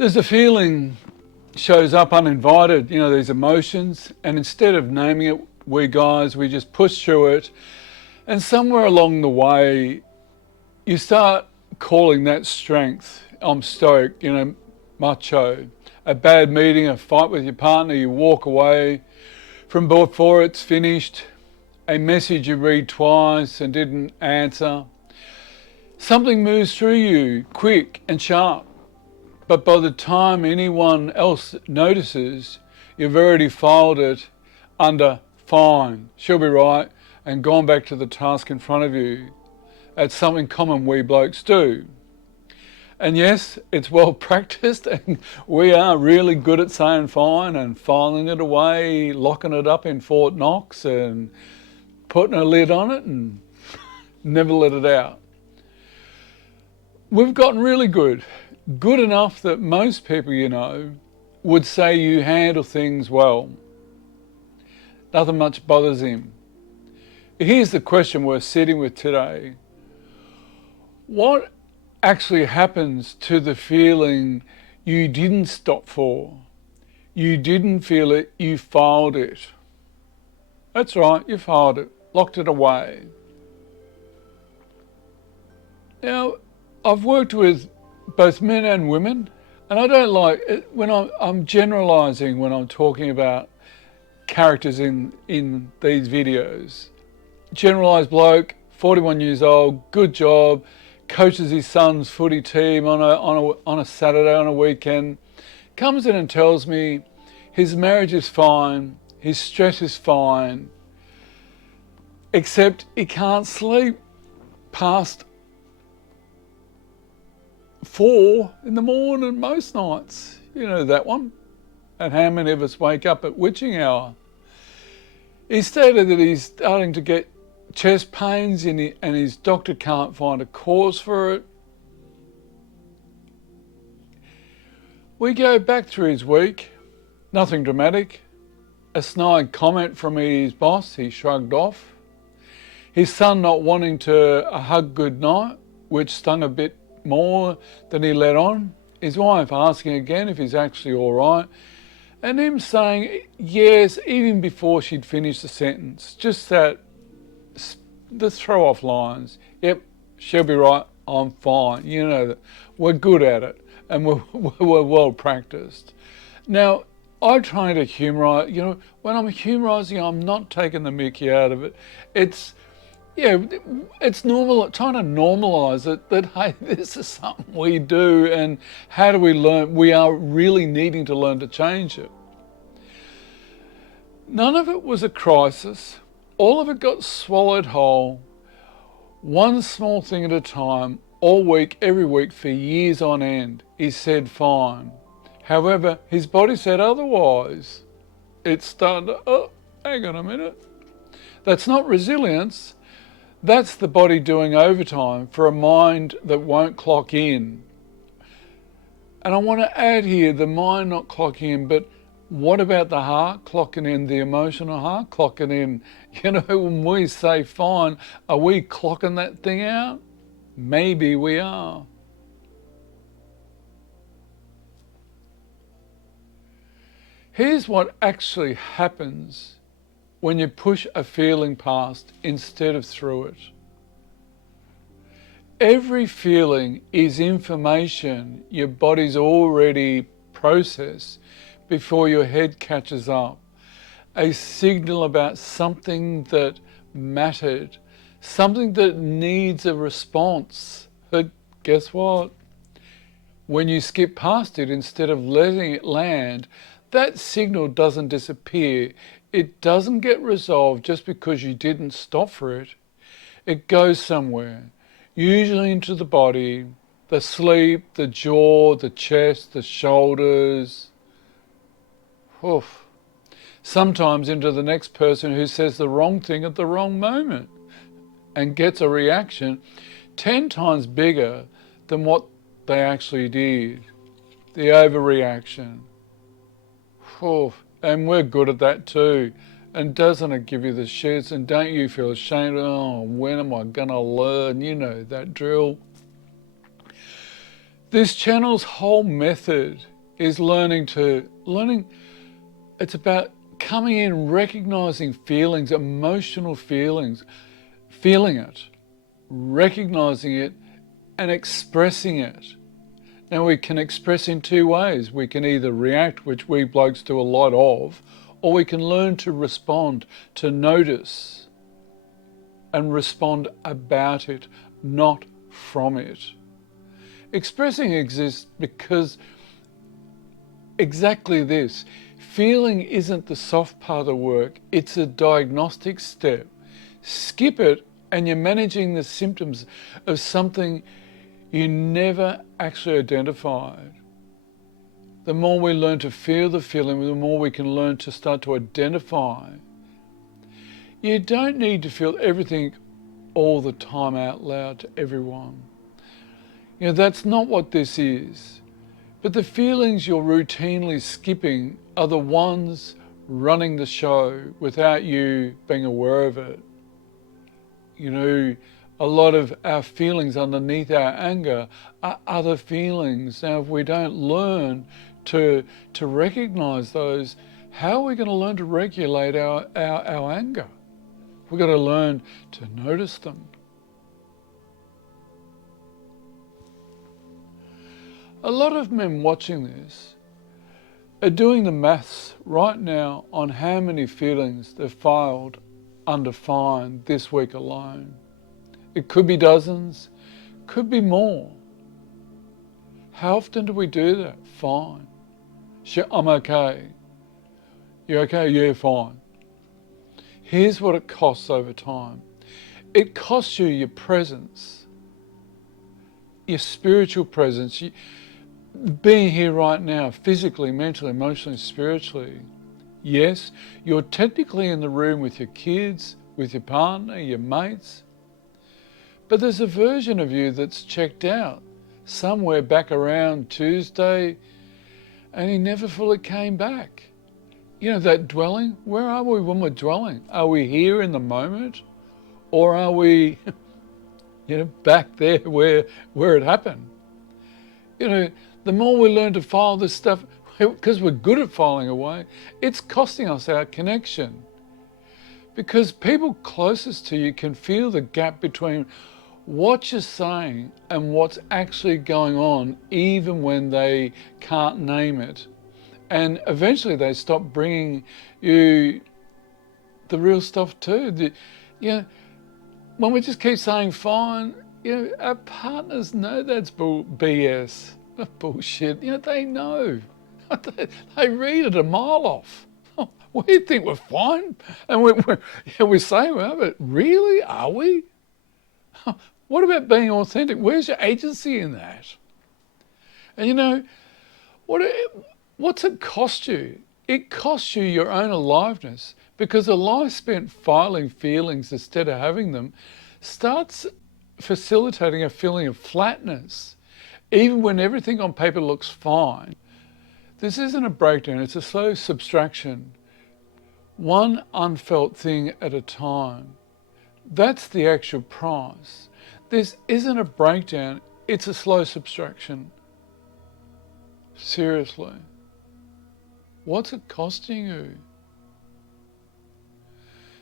There's a feeling shows up uninvited, these emotions, and instead of naming it, we just push through it, and somewhere along the way you start calling that strength. I'm stoic, macho. A bad meeting, a fight with your partner, you walk away from before it's finished. A message you read twice and didn't answer. Something moves through you quick and sharp, but by the time anyone else notices, you've already filed it under fine, she'll be right, and gone back to the task in front of you. That's something common we blokes do. And yes, it's well practiced, and we are really good at saying fine and filing it away, locking it up in Fort Knox and putting a lid on it and never let it out. We've gotten really good enough that most people would say you handle things well. Nothing much bothers him. Here's the question we're sitting with today. What actually happens to the feeling you didn't stop for? You didn't feel it, you filed it. That's right, you filed it, locked it away. Now, I've worked with both men and women, and I don't like it when I'm generalizing when I'm talking about characters in these videos. Generalized bloke, 41 years old, good job, coaches his son's footy team on a Saturday, on a weekend, comes in and tells me his marriage is fine, his stress is fine, except he can't sleep past 4 in the morning most nights. You know that one. And how many of us wake up at witching hour? He stated that he's starting to get chest pains and his doctor can't find a cause for it. We go back through his week, nothing dramatic. A snide comment from his boss, he shrugged off. His son not wanting to hug goodnight, which stung a bit more than he let on. His wife asking again if he's actually all right. And him saying yes, even before she'd finished the sentence. Just the throw off lines. Yep, she'll be right, I'm fine. That we're good at it and we're well practiced. Now, I'm trying to humorise, when I'm humorising, I'm not taking the mickey out of it. It's normal, trying to normalise it, that, hey, this is something we do, and how do we learn? We are really needing to learn to change it. None of it was a crisis. All of it got swallowed whole, one small thing at a time, all week, every week, for years on end. He said fine. However, his body said otherwise. It started to, hang on a minute. That's not resilience. That's the body doing overtime for a mind that won't clock in. And I want to add here, the mind not clocking in, but what about the heart clocking in, the emotional heart clocking in? When we say fine, are we clocking that thing out? Maybe we are. Here's what actually happens when you push a feeling past instead of through it. Every feeling is information your body's already processed before your head catches up. A signal about something that mattered, something that needs a response. But guess what? When you skip past it instead of letting it land, that signal doesn't disappear. It doesn't get resolved just because you didn't stop for it. It goes somewhere, usually into the body, the sleep, the jaw, the chest, the shoulders. Oof. Sometimes into the next person who says the wrong thing at the wrong moment and gets a reaction 10 times bigger than what they actually did. The overreaction. Oof. And we're good at that too. And doesn't it give you the shits? And don't you feel ashamed? Oh, when am I gonna learn? That drill. This channel's whole method is learning. It's about coming in, recognizing feelings, emotional feelings, feeling it, recognizing it, and expressing it. Now we can express in two ways. We can either react, which we blokes do a lot of, or we can learn to respond, to notice and respond about it, not from it. Expressing exists because exactly this. Feeling isn't the soft part of the work, it's a diagnostic step. Skip it and you're managing the symptoms of something you never actually identified. The more we learn to feel the feeling, the more we can learn to start to identify. You don't need to feel everything all the time out loud to everyone. You know, that's not what this is. But the feelings you're routinely skipping are the ones running the show without you being aware of it. You know, a lot of our feelings underneath our anger are other feelings. Now, if we don't learn to recognize those, how are we going to learn to regulate our anger? We've got to learn to notice them. A lot of men watching this are doing the maths right now on how many feelings they've filed undefined this week alone. It could be dozens, could be more. How often do we do that? Fine. Sure, I'm okay. You okay? Yeah, fine. Here's what it costs over time. It costs you your presence, your spiritual presence, being here right now, physically, mentally, emotionally, spiritually. Yes, you're technically in the room with your kids, with your partner, your mates, but there's a version of you that's checked out somewhere back around Tuesday, and he never fully came back. You know, that dwelling, where are we when we're dwelling? Are we here in the moment? Or are we, you know, back there where it happened? You know, the more we learn to file this stuff, because we're good at filing away, it's costing us our connection. Because people closest to you can feel the gap between what you're saying and what's actually going on, even when they can't name it. And eventually they stop bringing you the real stuff too. You know, when we just keep saying fine, you know, our partners know that's BS, bullshit. You know, they know. They read it a mile off. We think we're fine, and we say, well, but really, are we? What about being authentic? Where's your agency in that? And you know, what's it cost you? It costs you your own aliveness, because a life spent filing feelings instead of having them starts facilitating a feeling of flatness, even when everything on paper looks fine. This isn't a breakdown, it's a slow subtraction. One unfelt thing at a time. That's the actual price. This isn't a breakdown, it's a slow subtraction. Seriously. What's it costing you?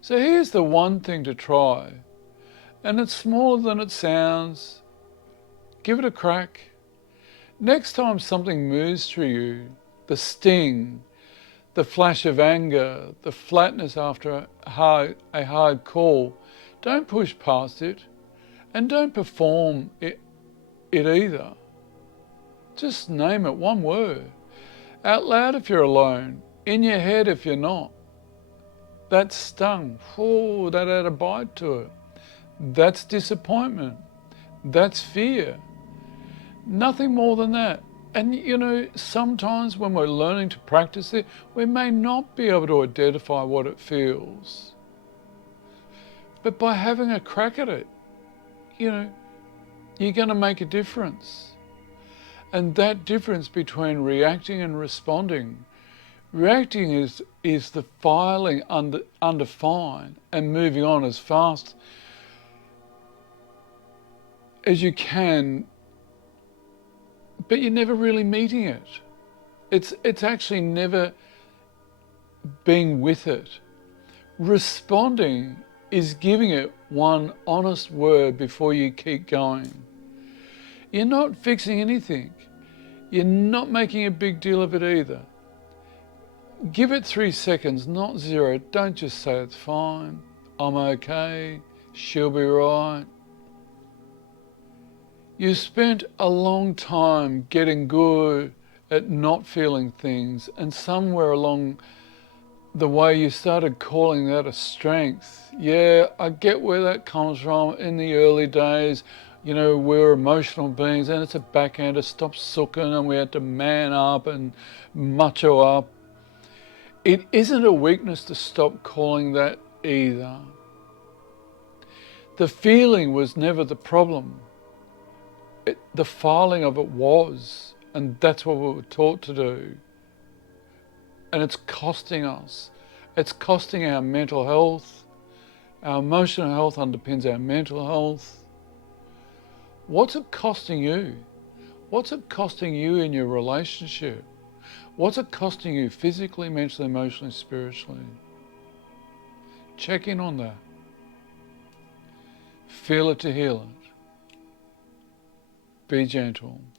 So here's the one thing to try, and it's smaller than it sounds. Give it a crack. Next time something moves through you, the sting, the flash of anger, the flatness after a hard call, don't push past it, and don't perform it either. Just name it, one word. Out loud if you're alone, in your head if you're not. That stung, oh, that had a bite to it. That's disappointment, that's fear. Nothing more than that. And you know, sometimes when we're learning to practice it, we may not be able to identify what it feels. But by having a crack at it, you know, you're going to make a difference. And that difference between reacting and responding. Reacting is the filing undefined and moving on as fast as you can but you're never really meeting it. It's actually never being with it. Responding is giving it one honest word before you keep going. You're not fixing anything. You're not making a big deal of it either. Give it 3 seconds, not 0. Don't just say it's fine, I'm okay, she'll be right. You spent a long time getting good at not feeling things, and somewhere along the way you started calling that a strength. Yeah, I get where that comes from. In the early days, you know, we were emotional beings, and it's a backhand to stop sooking, and we had to man up and macho up. It isn't a weakness to stop calling that either. The feeling was never the problem. The filing of it was, and that's what we were taught to do. And it's costing us. It's costing our mental health. Our emotional health underpins our mental health. What's it costing you? What's it costing you in your relationship? What's it costing you physically, mentally, emotionally, spiritually? Check in on that. Feel it to heal it. Be gentle.